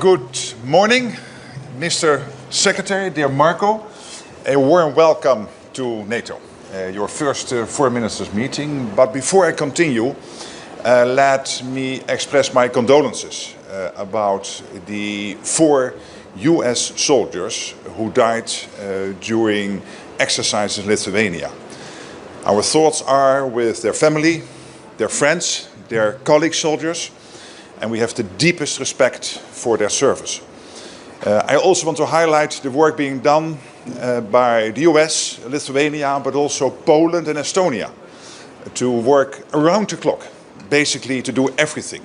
Good morning, Mr. Secretary, dear Marco. A warm welcome to NATO, your first foreign ministers meeting. But before I continue, let me express my condolences about the 4 US soldiers who died during exercises in Lithuania. Our thoughts are with their family, their friends, their colleague soldiers, and we have the deepest respect for their service. I also want to highlight the work being done by the US, Lithuania, but also Poland and Estonia to work around the clock, basically to do everything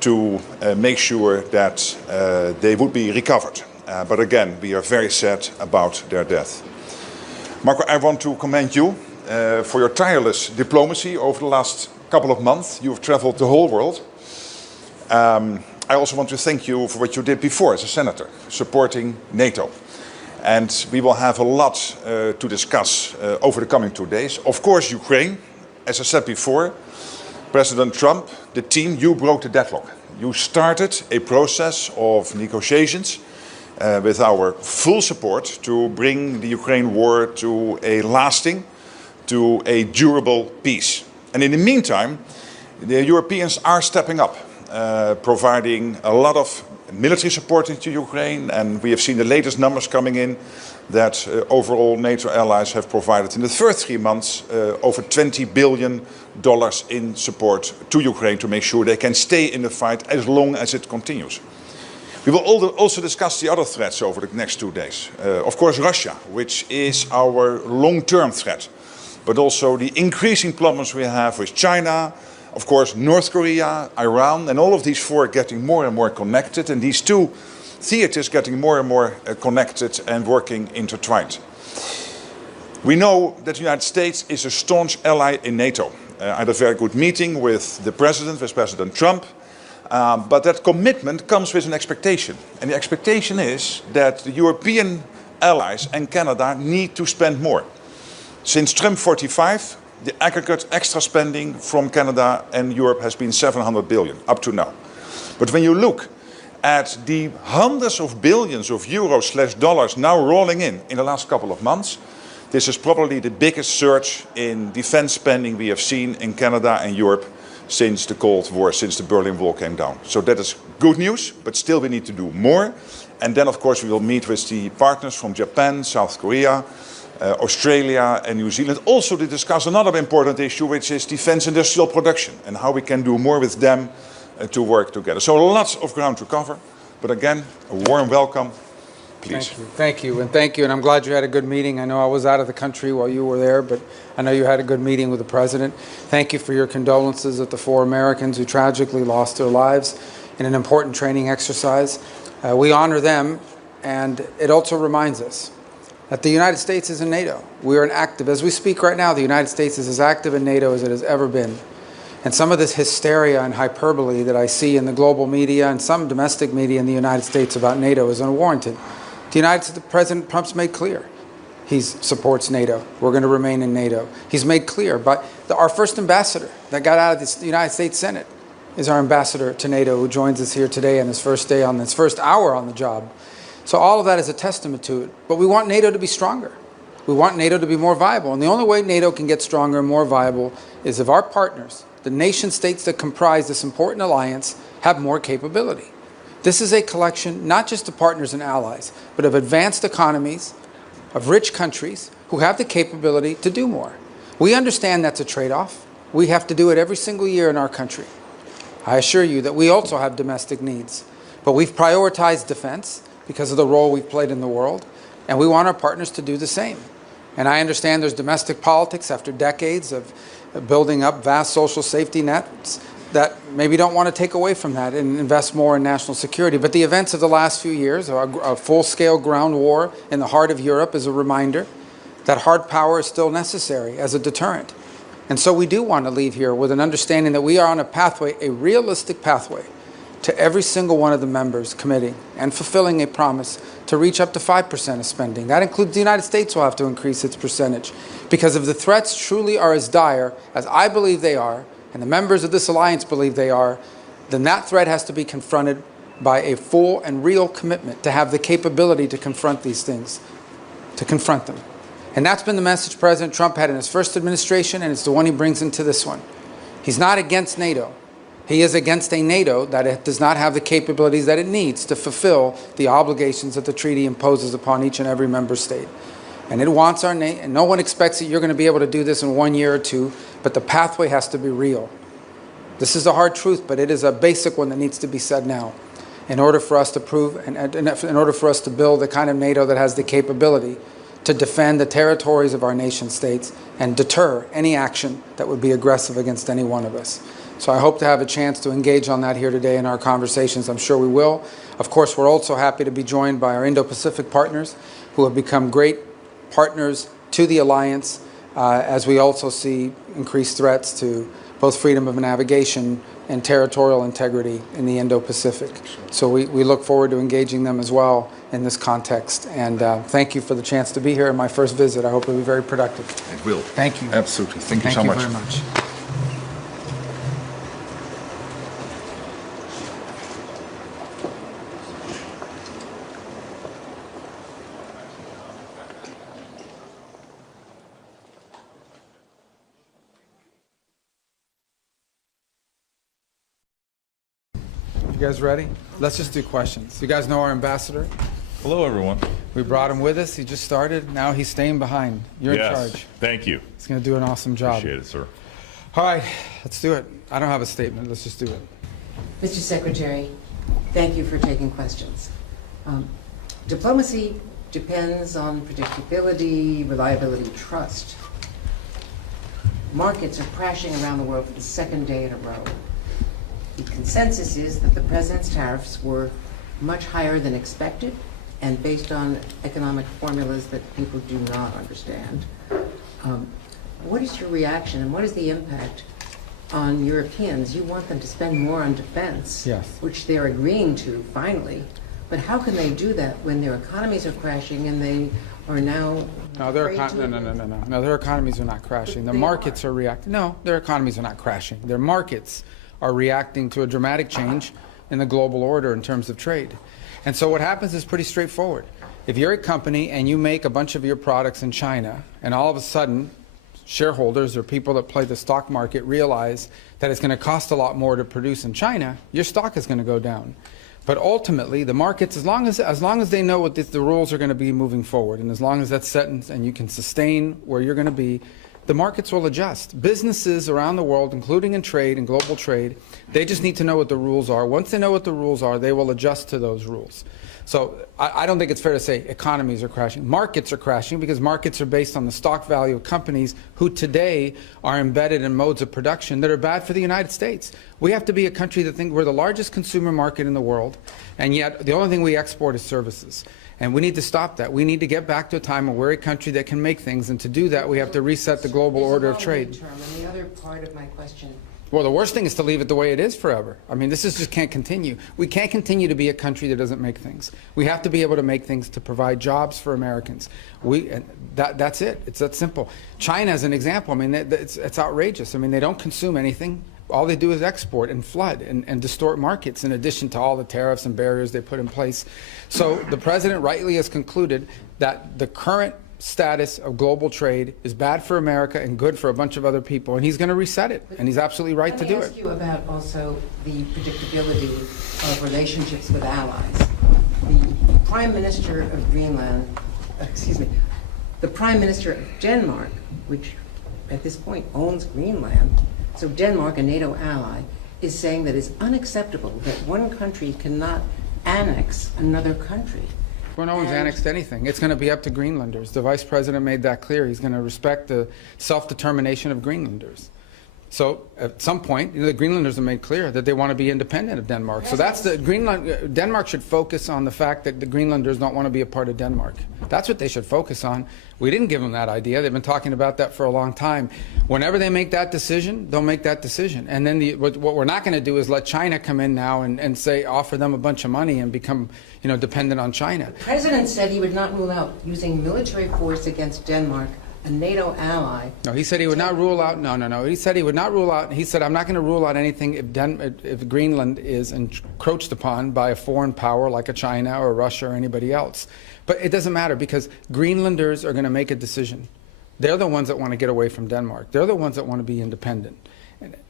to make sure that they would be recovered. But again, we are very sad about their death. Marco, I want to commend you for your tireless diplomacy over the last couple of months. You have traveled the whole world. I also want to thank you for what you did before as a senator, supporting NATO. And we will have a lot to discuss over the coming 2 days. Of course, Ukraine, as I said before, President Trump, the team, you broke the deadlock. You started a process of negotiations with our full support to bring the Ukraine war to a lasting, to a durable peace. And in the meantime, the Europeans are stepping up. Providing a lot of military support into Ukraine, and we have seen the latest numbers coming in that overall NATO allies have provided in the first 3 months over $20 billion in support to Ukraine to make sure they can stay in the fight as long as it continues. We will also discuss the other threats over the next 2 days. Of course, Russia, which is our long-term threat, but also the increasing problems we have with China, of course, North Korea, Iran, and all of these 4 getting more and more connected, and these 2 theaters getting more and more connected and working intertwined. We know that the United States is a staunch ally in NATO. I had a very good meeting with the President, with President Trump, but that commitment comes with an expectation. And the expectation is that the European allies and Canada need to spend more. Since Trump 45, the aggregate extra spending from Canada and Europe has been $700 billion up to now. But when you look at the hundreds of billions of euros/dollars now rolling in the last couple of months, this is probably the biggest surge in defense spending we have seen in Canada and Europe since the Cold War, since the Berlin Wall came down. So that is good news, but still we need to do more. And then, of course, we will meet with the partners from Japan, South Korea, Australia and New Zealand, also to discuss another important issue, which is defense industrial production and how we can do more with them to work together. So lots of ground to cover, but again, a warm welcome, please. Thank you, and I'm glad you had a good meeting. I know I was out of the country while you were there, but I know you had a good meeting with the President. Thank you for your condolences at the 4 Americans who tragically lost their lives in an important training exercise. We honor them, and it also reminds us that the United States is in NATO. We are as we speak right now, the United States is as active in NATO as it has ever been. And some of this hysteria and hyperbole that I see in the global media and some domestic media in the United States about NATO is unwarranted. The President Trump's made clear he supports NATO. We're going to remain in NATO. He's made clear, but our first ambassador that got out of the United States Senate is our ambassador to NATO, who joins us here today on his first hour on the job. So all of that is a testament to it. But we want NATO to be stronger. We want NATO to be more viable. And the only way NATO can get stronger and more viable is if our partners, the nation states that comprise this important alliance, have more capability. This is a collection not just of partners and allies, but of advanced economies, of rich countries who have the capability to do more. We understand that's a trade-off. We have to do it every single year in our country. I assure you that we also have domestic needs. But we've prioritized defense because of the role we've played in the world, and we want our partners to do the same. And I understand there's domestic politics after decades of building up vast social safety nets that maybe don't want to take away from that and invest more in national security. But the events of the last few years, a full-scale ground war in the heart of Europe, is a reminder that hard power is still necessary as a deterrent. And so we do want to leave here with an understanding that we are on a pathway, a realistic pathway, to every single one of the members committing and fulfilling a promise to reach up to 5% of spending. That includes the United States will have to increase its percentage, because if the threats truly are as dire as I believe they are, and the members of this alliance believe they are, then that threat has to be confronted by a full and real commitment to have the capability to confront these things, to confront them. And that's been the message President Trump had in his first administration, and it's the one he brings into this one. He's not against NATO. He is against a NATO that does not have the capabilities that it needs to fulfill the obligations that the treaty imposes upon each and every member state. And it wants our NATO, and no one expects that you're going to be able to do this in 1 year or two, but the pathway has to be real. This is a hard truth, but it is a basic one that needs to be said now in order for us to prove, and in order for us to build the kind of NATO that has the capability to defend the territories of our nation states and deter any action that would be aggressive against any one of us. So I hope to have a chance to engage on that here today in our conversations. I'm sure we will. Of course, we're also happy to be joined by our Indo-Pacific partners who have become great partners to the alliance as we also see increased threats to both freedom of navigation and territorial integrity in the Indo-Pacific. So we look forward to engaging them as well in this context. And thank you for the chance to be here in my first visit. I hope it will be very productive. It will. Thank you. Absolutely. Thank you so much. Thank you very much. You guys ready? Let's just do questions. You guys know our ambassador? Hello, everyone. We brought him with us. He just started. Now he's staying behind. You're in charge. Thank you. He's going to do an awesome job. Appreciate it, sir. All right, let's do it. I don't have a statement. Let's just do it. Mr. Secretary, thank you for taking questions. Diplomacy depends on predictability, reliability, trust. Markets are crashing around the world for the second day in a row. The consensus is that the president's tariffs were much higher than expected and based on economic formulas that people do not understand. What is your reaction and what is the impact on Europeans? You want them to spend more on defense, Yes. which they're agreeing to finally, but how can they do that when their economies are crashing and they are now No, their economies are not crashing. Their markets are reacting. No, their economies are not crashing. Their markets are reacting to a dramatic change in the global order in terms of trade. And so what happens is pretty straightforward. If you're a company and you make a bunch of your products in China, and all of a sudden shareholders or people that play the stock market realize that it's going to cost a lot more to produce in China, your stock is going to go down. But ultimately, the markets, as long as they know what the rules are going to be moving forward, and as long as that's set and you can sustain where you're going to be, the markets will adjust. Businesses around the world, including in trade and global trade, they just need to know what the rules are. Once they know what the rules are, they will adjust to those rules. So I don't think it's fair to say economies are crashing. Markets are crashing because markets are based on the stock value of companies who today are embedded in modes of production that are bad for the United States. We have to be a country that thinks we're the largest consumer market in the world, and yet the only thing we export is services. And we need to stop that. We need to get back to a time where we're a country that can make things, and to do that we have to reset the global order of trade. And the other part of my question. Well, the worst thing is to leave it the way it is forever. I mean, this just can't continue. We can't continue to be a country that doesn't make things. We have to be able to make things to provide jobs for Americans. That's it. It's that simple. China is an example. I mean, it's outrageous. I mean, they don't consume anything. All they do is export and flood and distort markets, in addition to all the tariffs and barriers they put in place. So the president rightly has concluded that the current status of global trade is bad for America and good for a bunch of other people, and he's going to reset it, and he's absolutely right to do it. Let me ask you about also the predictability of relationships with allies. The Prime Minister of the Prime Minister of Denmark, which at this point owns Greenland, so Denmark, a NATO ally, is saying that it's unacceptable that one country cannot annex another country. Well, no one's annexed anything. It's going to be up to Greenlanders. The Vice President made that clear. He's going to respect the self-determination of Greenlanders. So at some point, the Greenlanders have made clear that they want to be independent of Denmark. So that's Denmark should focus on the fact that the Greenlanders don't want to be a part of Denmark. That's what they should focus on. We didn't give them that idea. They've been talking about that for a long time. Whenever they make that decision, they'll make that decision. And then what we're not going to do is let China come in now and say, offer them a bunch of money and become, dependent on China. The president said he would not rule out using military force against Denmark a NATO ally. No, he said he would not rule out. No. He said he would not rule out. He said, I'm not going to rule out anything if Greenland is encroached upon by a foreign power like a China or Russia or anybody else. But it doesn't matter because Greenlanders are going to make a decision. They're the ones that want to get away from Denmark. They're the ones that want to be independent.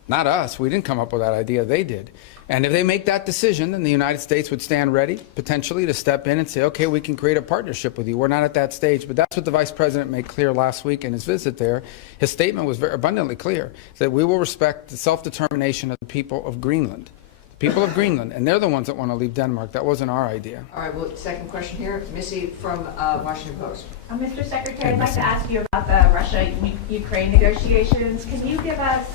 Not us. We didn't come up with that idea. They did. And if they make that decision, then the United States would stand ready, potentially, to step in and say, okay, we can create a partnership with you. We're not at that stage. But that's what the Vice President made clear last week in his visit there. His statement was very abundantly clear, that we will respect the self-determination of the people of Greenland. The people of Greenland. And they're the ones that want to leave Denmark. That wasn't our idea. All right, well, second question here. Missy from Washington Post. Mr. Secretary, I'd like to ask you about the Russia-Ukraine negotiations. Can you give us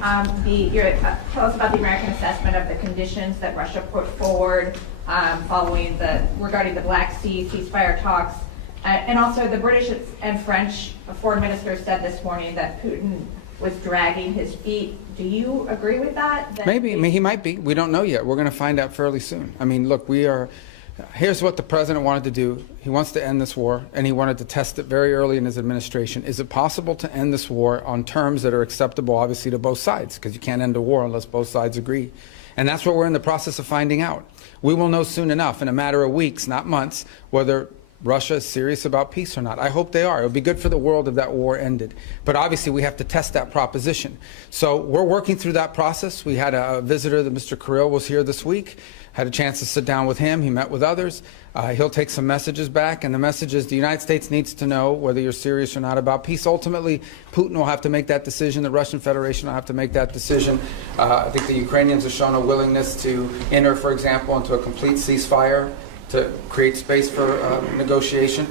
tell us about the American assessment of the conditions that Russia put forward regarding the Black Sea ceasefire talks, and also the British and French foreign ministers said this morning that Putin was dragging his feet. Do you agree with that? Maybe. I mean, he might be. We don't know yet. We're going to find out fairly soon. I mean, look, here's what the president wanted to do. He wants to end this war, and he wanted to test it very early in his administration. Is it possible to end this war on terms that are acceptable, obviously, to both sides? Because you can't end a war unless both sides agree. And that's what we're in the process of finding out. We will know soon enough, in a matter of weeks, not months, whether Russia is serious about peace or not. I hope they are. It would be good for the world if that war ended. But obviously, we have to test that proposition. So we're working through that process. We had a visitor, that Mr. Kirill was here this week. Had a chance to sit down with him. He met with others. He'll take some messages back, and the message is the United States needs to know whether you're serious or not about peace. Ultimately, Putin will have to make that decision. The Russian Federation will have to make that decision. I think the Ukrainians have shown a willingness to enter, for example, into a complete ceasefire to create space for negotiation.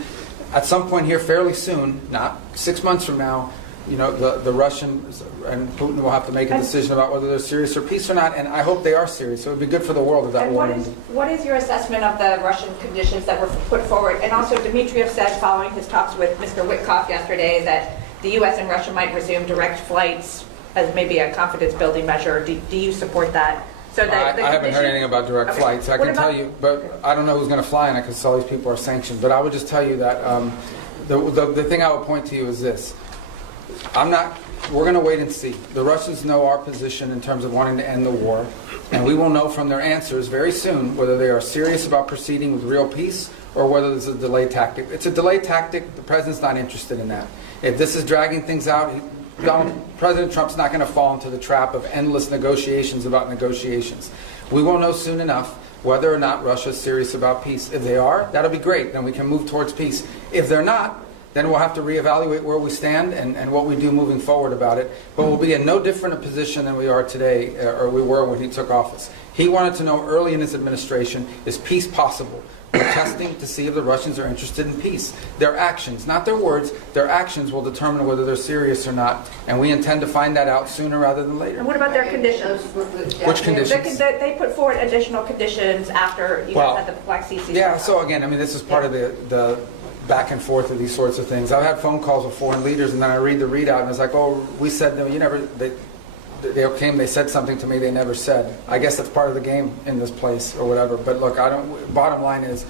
At some point here, fairly soon, not 6 months from now, the Russians and Putin will have to make a decision about whether they're serious or peace or not, and I hope they are serious. So it would be good for the world if that war ended. What is your assessment of the Russian conditions that were put forward? And also, Dmitriev said, following his talks with Mr. Witkoff yesterday, that the U.S. and Russia might resume direct flights as maybe a confidence-building measure. Do you support that? So that I haven't heard anything about direct flights. I can tell you, but I don't know who's going to fly in it because all these people are sanctioned. But I would just tell you that the thing I would point to you is this. We're going to wait and see. The Russians know our position in terms of wanting to end the war, and we will know from their answers very soon whether they are serious about proceeding with real peace or whether this is a delay tactic. It's a delay tactic. The president's not interested in that. If this is dragging things out, President Trump's not going to fall into the trap of endless negotiations about negotiations. We will know soon enough whether or not Russia is serious about peace. If they are, that'll be great. Then we can move towards peace. If they're not, then we'll have to reevaluate where we stand and what we do moving forward about it. But we'll be in no different a position than we are today, or we were when he took office. He wanted to know early in his administration, is peace possible? We're testing to see if the Russians are interested in peace. Their actions, not their words, their actions will determine whether they're serious or not. And we intend to find that out sooner rather than later. And what about their conditions? Which conditions? They put forward additional conditions after you guys had the Black Sea ceasefire. Yeah, so again, I mean, this is part of the back and forth of these sorts of things. I've had phone calls with foreign leaders, and then I read the readout, and it's like, oh, we said, no, you never, they came, they said something to me they never said. I guess that's part of the game in this place or whatever. But look, bottom line is,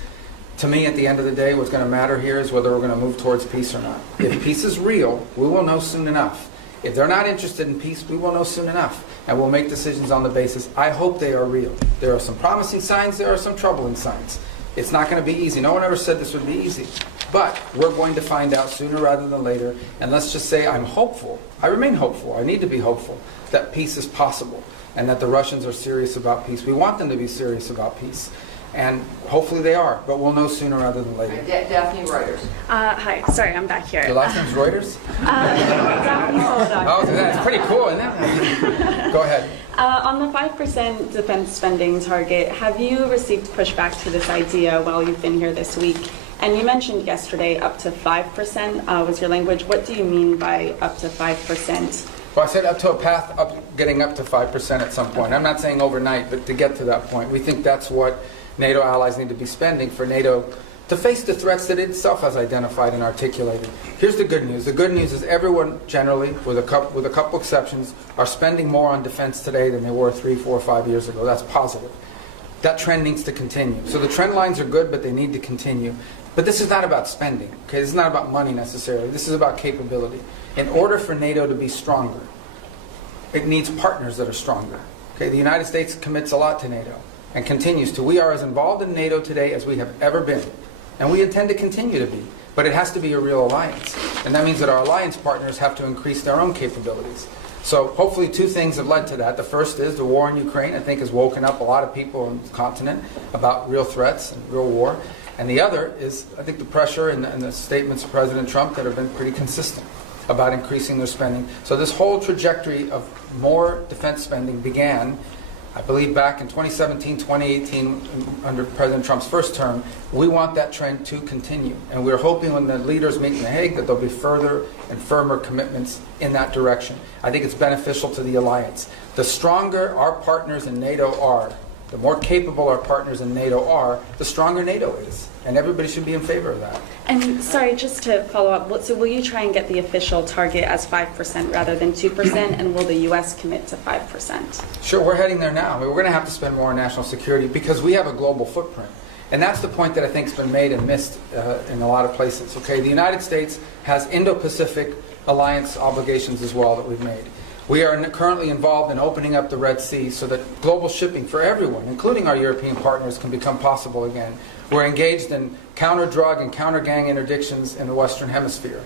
to me, at the end of the day, what's going to matter here is whether we're going to move towards peace or not. If peace is real, we will know soon enough. If they're not interested in peace, we will know soon enough. And we'll make decisions on the basis. I hope they are real. There are some promising signs, there are some troubling signs. It's not going to be easy. No one ever said this would be easy. But we're going to find out sooner rather than later. And let's just say I'm hopeful. I remain hopeful. I need to be hopeful that peace is possible and that the Russians are serious about peace. We want them to be serious about peace. And hopefully they are, but we'll know sooner rather than later. Daphne Reuters. Hi, sorry, I'm back here. Your last name's Reuters? Daphne Solodok. Oh, that's pretty cool, isn't it? Go ahead. On the 5% defense spending target, have you received pushback to this idea while you've been here this week? And you mentioned yesterday up to 5% was your language. What do you mean by up to 5%? Well, I said up to a path up, getting up to 5% at some point. I'm not saying overnight, but to get to that point. We think that's what NATO allies need to be spending for NATO to face the threats that it itself has identified and articulated. Here's the good news. The good news is everyone generally, with a couple exceptions, are spending more on defense today than they were 3, 4, 5 years ago. That's positive. That trend needs to continue. So the trend lines are good, but they need to continue. But this is not about spending, okay? This is not about money necessarily. This is about capability. In order for NATO to be stronger, it needs partners that are stronger. Okay, the United States commits a lot to NATO and continues to. We are as involved in NATO today as we have ever been, and we intend to continue to be. But it has to be a real alliance, and that means that our alliance partners have to increase their own capabilities. So hopefully 2 things have led to that. The first is the war in Ukraine, I think, has woken up a lot of people on the continent about real threats and real war. And the other is, I think, the pressure and the statements of President Trump that have been pretty consistent about increasing their spending. So this whole trajectory of more defense spending began, I believe, back in 2017, 2018, under President Trump's first term. We want that trend to continue. And we're hoping when the leaders meet in The Hague that there'll be further and firmer commitments in that direction. I think it's beneficial to the alliance. The stronger our partners in NATO are, the more capable our partners in NATO are, the stronger NATO is. And everybody should be in favor of that. And sorry, just to follow up, so will you try and get the official target as 5% rather than 2%, and will the U.S. commit to 5%? Sure, we're heading there now. We're going to have to spend more on national security because we have a global footprint. And that's the point that I think has been made and missed in a lot of places. Okay, the United States has Indo-Pacific alliance obligations as well that we've made. We are currently involved in opening up the Red Sea so that global shipping for everyone, including our European partners, can become possible again. We're engaged in counter-drug and counter-gang interdictions in the Western Hemisphere.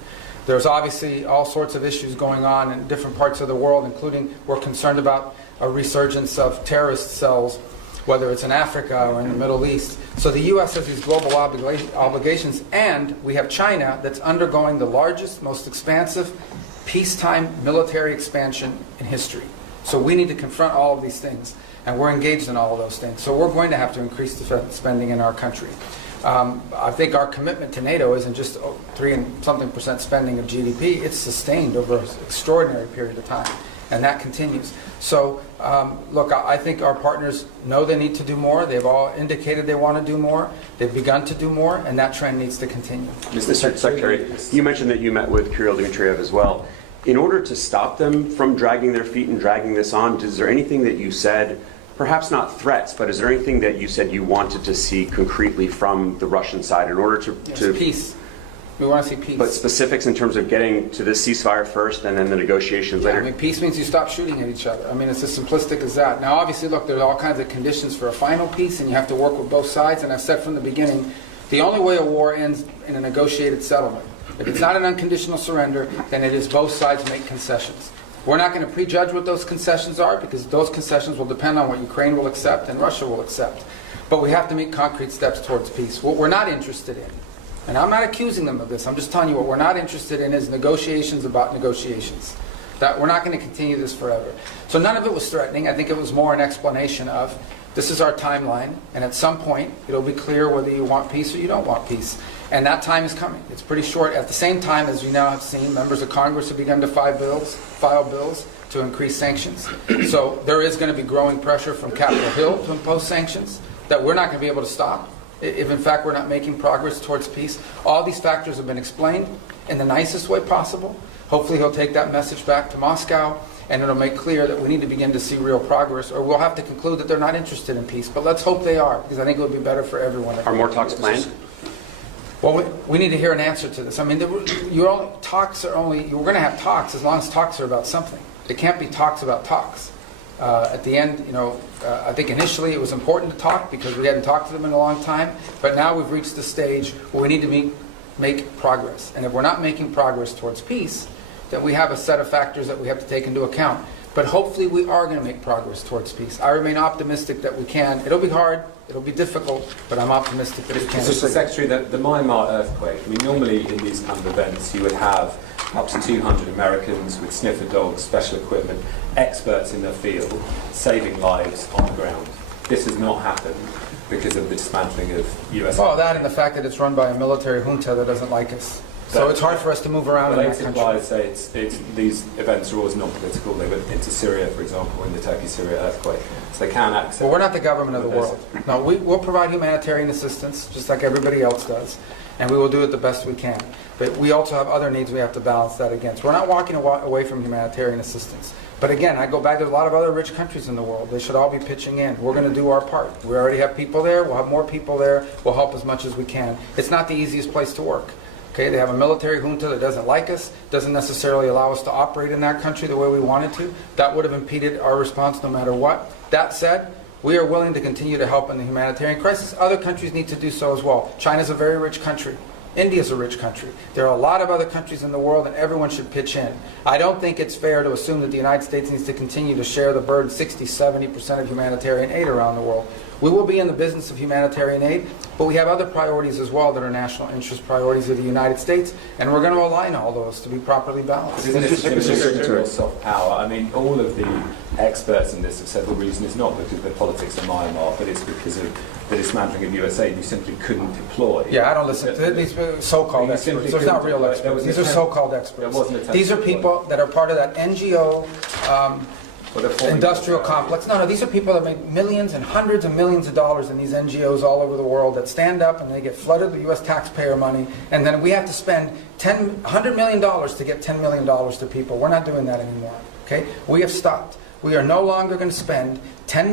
There's obviously all sorts of issues going on in different parts of the world, including we're concerned about a resurgence of terrorist cells, whether it's in Africa or in the Middle East. So the U.S. has these global obligations, and we have China that's undergoing the largest, most expansive peacetime military expansion in history. So we need to confront all of these things, and we're engaged in all of those things. So we're going to have to increase defense spending in our country. I think our commitment to NATO isn't just 3% spending of GDP. It's sustained over an extraordinary period of time, and that continues. So, look, I think our partners know they need to do more. They've all indicated they want to do more. They've begun to do more, and that trend needs to continue. Mr. Secretary, you mentioned that you met with Kirill Dmitriev as well. In order to stop them from dragging their feet and dragging this on, is there anything that you said, perhaps not threats, but is there anything that you said you wanted to see concretely from the Russian side in order to peace. We want to see peace. But specifics in terms of getting to this ceasefire first and then the negotiations later? I mean, peace means you stop shooting at each other. I mean, it's as simplistic as that. Now, obviously, look, there's all kinds of conditions for a final peace, and you have to work with both sides. And I've said from the beginning, the only way a war ends in a negotiated settlement. If it's not an unconditional surrender, then it is both sides make concessions. We're not going to prejudge what those concessions are, because those concessions will depend on what Ukraine will accept and Russia will accept. But we have to make concrete steps towards peace. What we're not interested in, and I'm not accusing them of this, I'm just telling you what we're not interested in is negotiations about negotiations. That we're not going to continue this forever. So none of it was threatening. I think it was more an explanation of this is our timeline, and at some point it'll be clear whether you want peace or you don't want peace. And that time is coming. It's pretty short. At the same time, as you now have seen, members of Congress have begun to file bills to increase sanctions. So there is going to be growing pressure from Capitol Hill to impose sanctions that we're not going to be able to stop if in fact we're not making progress towards peace. All these factors have been explained in the nicest way possible. Hopefully he'll take that message back to Moscow, and it'll make clear that we need to begin to see real progress, or we'll have to conclude that they're not interested in peace. But let's hope they are, because I think it would be better for everyone. Are more talks planned? Well, we need to hear an answer to this. I mean, we're going to have talks as long as talks are about something. It can't be talks about talks. At the end, I think initially it was important to talk because we hadn't talked to them in a long time, but now we've reached the stage where we need to make progress. And if we're not making progress towards peace, then we have a set of factors that we have to take into account. But hopefully we are going to make progress towards peace. I remain optimistic that we can. It'll be hard, it'll be difficult, but I'm optimistic that we can. Mr. Secretary, the Myanmar earthquake, I mean, normally in these kind of events you would have up to 200 Americans with sniffer dogs, special equipment, experts in their field, saving lives on the ground. This has not happened because of the dismantling of US. Well, that and the fact that it's run by a military junta that doesn't like us. So it's hard for us to move around in that Related country. by say these events are always non-political. They went into Syria, for example, in the Turkey-Syria earthquake, so they can access. Well, we're not the government of the world. No, we'll provide humanitarian assistance just like everybody else does, and we will do it the best we can. But we also have other needs we have to balance that against. We're not walking away from humanitarian assistance. But again, I go back to a lot of other rich countries in the world. They should all be pitching in. We're going to do our part. We already have people there. We'll have more people there. We'll help as much as we can. It's not the easiest place to work. Okay, they have a military junta that doesn't like us, doesn't necessarily allow us to operate in that country the way we wanted to. That would have impeded our response no matter what. That said, we are willing to continue to help in the humanitarian crisis. Other countries need to do so as well. China's a very rich country. India's a rich country. There are a lot of other countries in the world, and everyone should pitch in. I don't think it's fair to assume that the United States needs to continue to share the burden, 60-70% of humanitarian aid around the world. We will be in the business of humanitarian aid, but we have other priorities as well that are national interest priorities of the United States, and we're going to align all those to be properly balanced. Isn't it simply soft power? I mean, all of the experts in this have said the reason is not because of the politics of Myanmar, but it's because of the dismantling of USA. You simply couldn't deploy. Yeah, I don't listen to these so-called experts. They're not real experts. These are so-called experts. These are people that are part of that NGO industrial complex. No, these are people that make millions and hundreds of millions of dollars in these NGOs all over the world that stand up and they get flooded with U.S. taxpayer money, and then we have to spend $100 million to get $10 million to people. We're not doing that anymore. Okay, we have stopped. We are no longer going to spend $100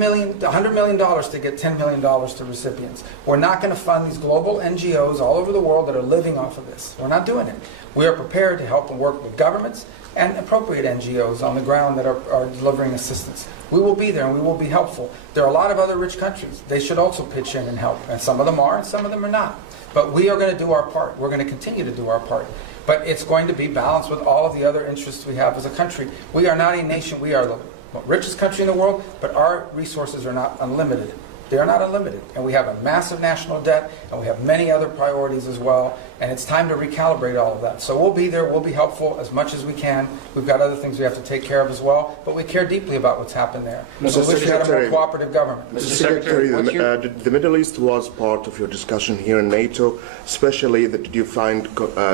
million to get $10 million to recipients. We're not going to fund these global NGOs all over the world that are living off of this. We're not doing it. We are prepared to help and work with governments and appropriate NGOs on the ground that are delivering assistance. We will be there and we will be helpful. There are a lot of other rich countries. They should also pitch in and help. And some of them are and some of them are not. But we are going to do our part. We're going to continue to do our part. But it's going to be balanced with all of the other interests we have as a country. We are not a nation. We are the richest country in the world, but our resources are not unlimited. They are not unlimited. And we have a massive national debt, and we have many other priorities as well, and it's time to recalibrate all of that. So we'll be there, we'll be helpful as much as we can. We've got other things we have to take care of as well, but we care deeply about what's happened there. So we wish we had a more cooperative government. Mr. Secretary, the Middle East was part of your discussion here in NATO, especially that did you find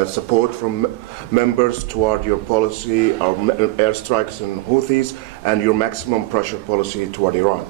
support from members toward your policy, or airstrikes and Houthis, and your maximum pressure policy toward Iran?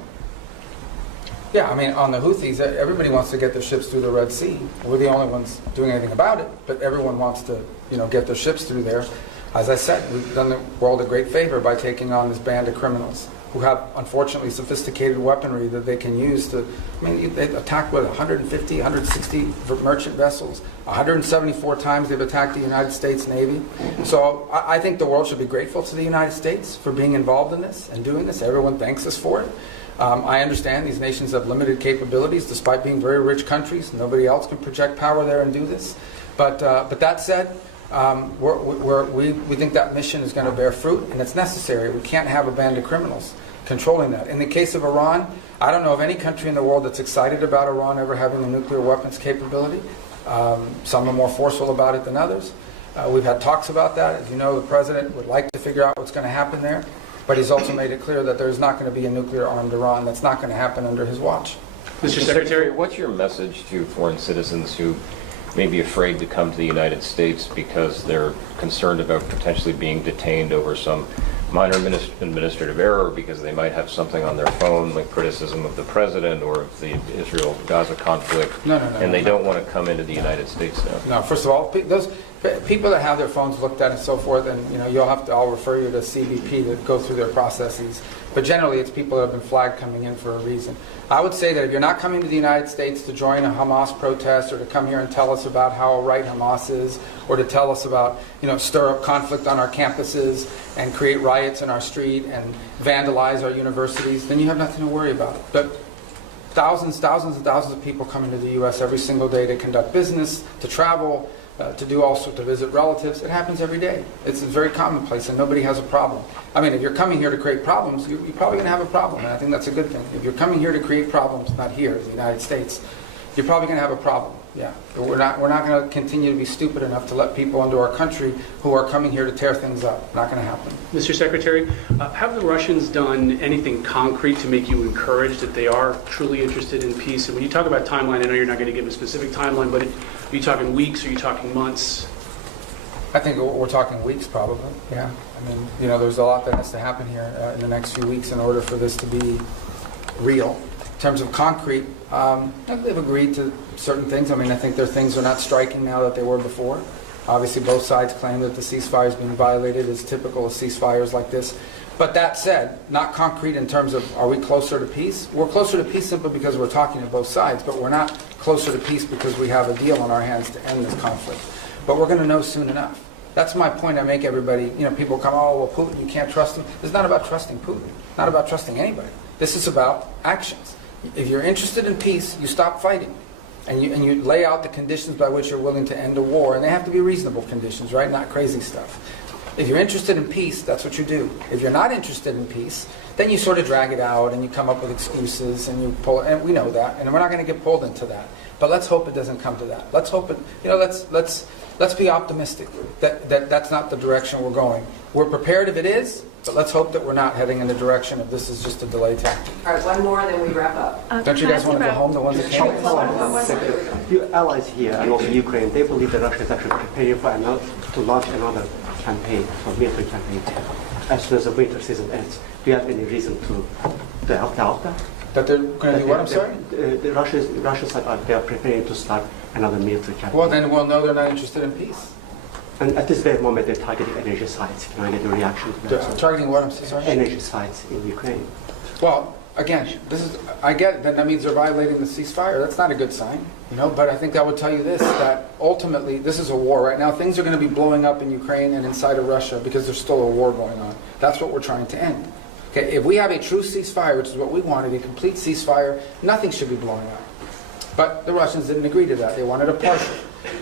Yeah, I mean, on the Houthis, everybody wants to get their ships through the Red Sea. We're the only ones doing anything about it, but everyone wants to, get their ships through there. As I said, we've done the world a great favor by taking on this band of criminals who have, unfortunately, sophisticated weaponry that they can use to, they attacked, 150, 160 merchant vessels. 174 times they've attacked the United States Navy. So I think the world should be grateful to the United States for being involved in this and doing this. Everyone thanks us for it. I understand these nations have limited capabilities despite being very rich countries. Nobody else can project power there and do this. But that said, we think that mission is going to bear fruit, and it's necessary. We can't have a band of criminals controlling that. In the case of Iran, I don't know of any country in the world that's excited about Iran ever having a nuclear weapons capability. Some are more forceful about it than others. We've had talks about that. As you know, the president would like to figure out what's going to happen there. But he's also made it clear that there's not going to be a nuclear-armed Iran. That's not going to happen under his watch. Mr. Secretary, what's your message to foreign citizens who may be afraid to come to the United States because they're concerned about potentially being detained over some minor administrative error, because they might have something on their phone like criticism of the president or of the Israel-Gaza conflict, and they don't want to come into the United States now? No, first of all, those people that have their phones looked at and so forth, and I'll refer you to CBP to go through their processes. But generally, it's people that have been flagged coming in for a reason. I would say that if you're not coming to the United States to join a Hamas protest or to come here and tell us about how right Hamas is, or to tell us about, stir up conflict on our campuses and create riots in our street and vandalize our universities, then you have nothing to worry about. But thousands and thousands of people come into the U.S. every single day to conduct business, to travel, to do all sorts, to visit relatives. It happens every day. It's very commonplace, and nobody has a problem. I mean, if you're coming here to create problems, you're probably going to have a problem, and I think that's a good thing. If you're coming here to create problems, not here, in the United States, you're probably going to have a problem. Yeah, but we're not going to continue to be stupid enough to let people into our country who are coming here to tear things up. Not going to happen. Mr. Secretary, have the Russians done anything concrete to make you encouraged that they are truly interested in peace? And when you talk about timeline, I know you're not going to give a specific timeline, but are you talking weeks? Are you talking months? I think we're talking weeks, probably, yeah. I mean, you know, there's a lot that has to happen here in the next few weeks in order for this to be real. In terms of concrete, they've agreed to certain things. I mean, I think their things are not striking now that they were before. Obviously, both sides claim that the ceasefire is being violated, as typical of ceasefires like this. But that said, not concrete in terms of are we closer to peace? We're closer to peace simply because we're talking to both sides, but we're not closer to peace because we have a deal on our hands to end this conflict. But we're going to know soon enough. That's my point I make everybody. You know, people come, oh, well, Putin, you can't trust him. It's not about trusting Putin. It's not about trusting anybody. This is about actions. If you're interested in peace, you stop fighting. And you lay out the conditions by which you're willing to end a war. And they have to be reasonable conditions, right? Not crazy stuff. If you're interested in peace, that's what you do. If you're not interested in peace, then you sort of drag it out and you come up with excuses and you pull, and we know that, and we're not going to get pulled into that. But let's hope it doesn't come to that. Let's hope it, you know, let's be optimistic that that's not the direction we're going. We're prepared if it is, but let's hope that we're not heading in the direction of this is just a delay tactic. All right, one more, then we wrap up. Don't you guys want to go home, the ones that came? Your allies here and also Ukraine, they believe that Russia is actually preparing to launch another campaign, or military campaign, as soon as the winter season ends. Do you have any reason to doubt that? That they're going to do what, I'm sorry? The Russia side, they are preparing to start another military campaign. Well, then we'll know they're not interested in peace. And at this very moment, they're targeting energy sites. Can I get a reaction to that? Targeting what, I'm sorry? Energy sites in Ukraine. Well, again, I get it. Then that means they're violating the ceasefire. That's not a good sign, you know. But I think that would tell you this: that ultimately, this is a war right now. Things are going to be blowing up in Ukraine and inside of Russia because there's still a war going on. That's what we're trying to end. Okay, if we have a true ceasefire, which is what we wanted, a complete ceasefire, nothing should be blowing up. But the Russians didn't agree to that. They wanted a partial.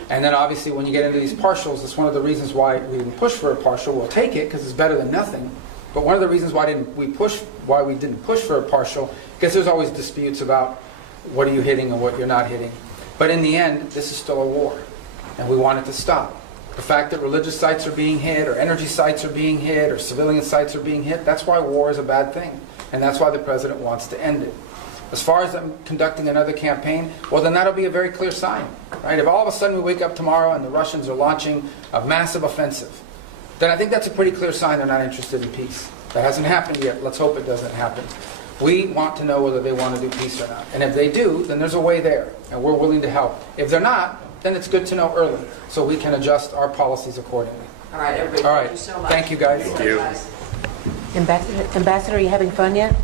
And then obviously when you get into these partials, it's one of the reasons why we didn't push for a partial. We'll take it because it's better than nothing. But one of the reasons why we didn't push for a partial, because there's always disputes about what are you hitting and what you're not hitting. But in the end, this is still a war. And we want it to stop. The fact that religious sites are being hit, or energy sites are being hit, or civilian sites are being hit, that's why war is a bad thing. And that's why the president wants to end it. As far as them conducting another campaign, well, then that'll be a very clear sign. Right? If all of a sudden we wake up tomorrow and the Russians are launching a massive offensive, then I think that's a pretty clear sign they're not interested in peace. That hasn't happened yet. Let's hope it doesn't happen. We want to know whether they want to do peace or not. And if they do, then there's a way there, and we're willing to help. If they're not, then it's good to know early, so we can adjust our policies accordingly. All right, everybody, All right. thank you so much. Thank you, guys. Thank you. Ambassador, are you having fun yet?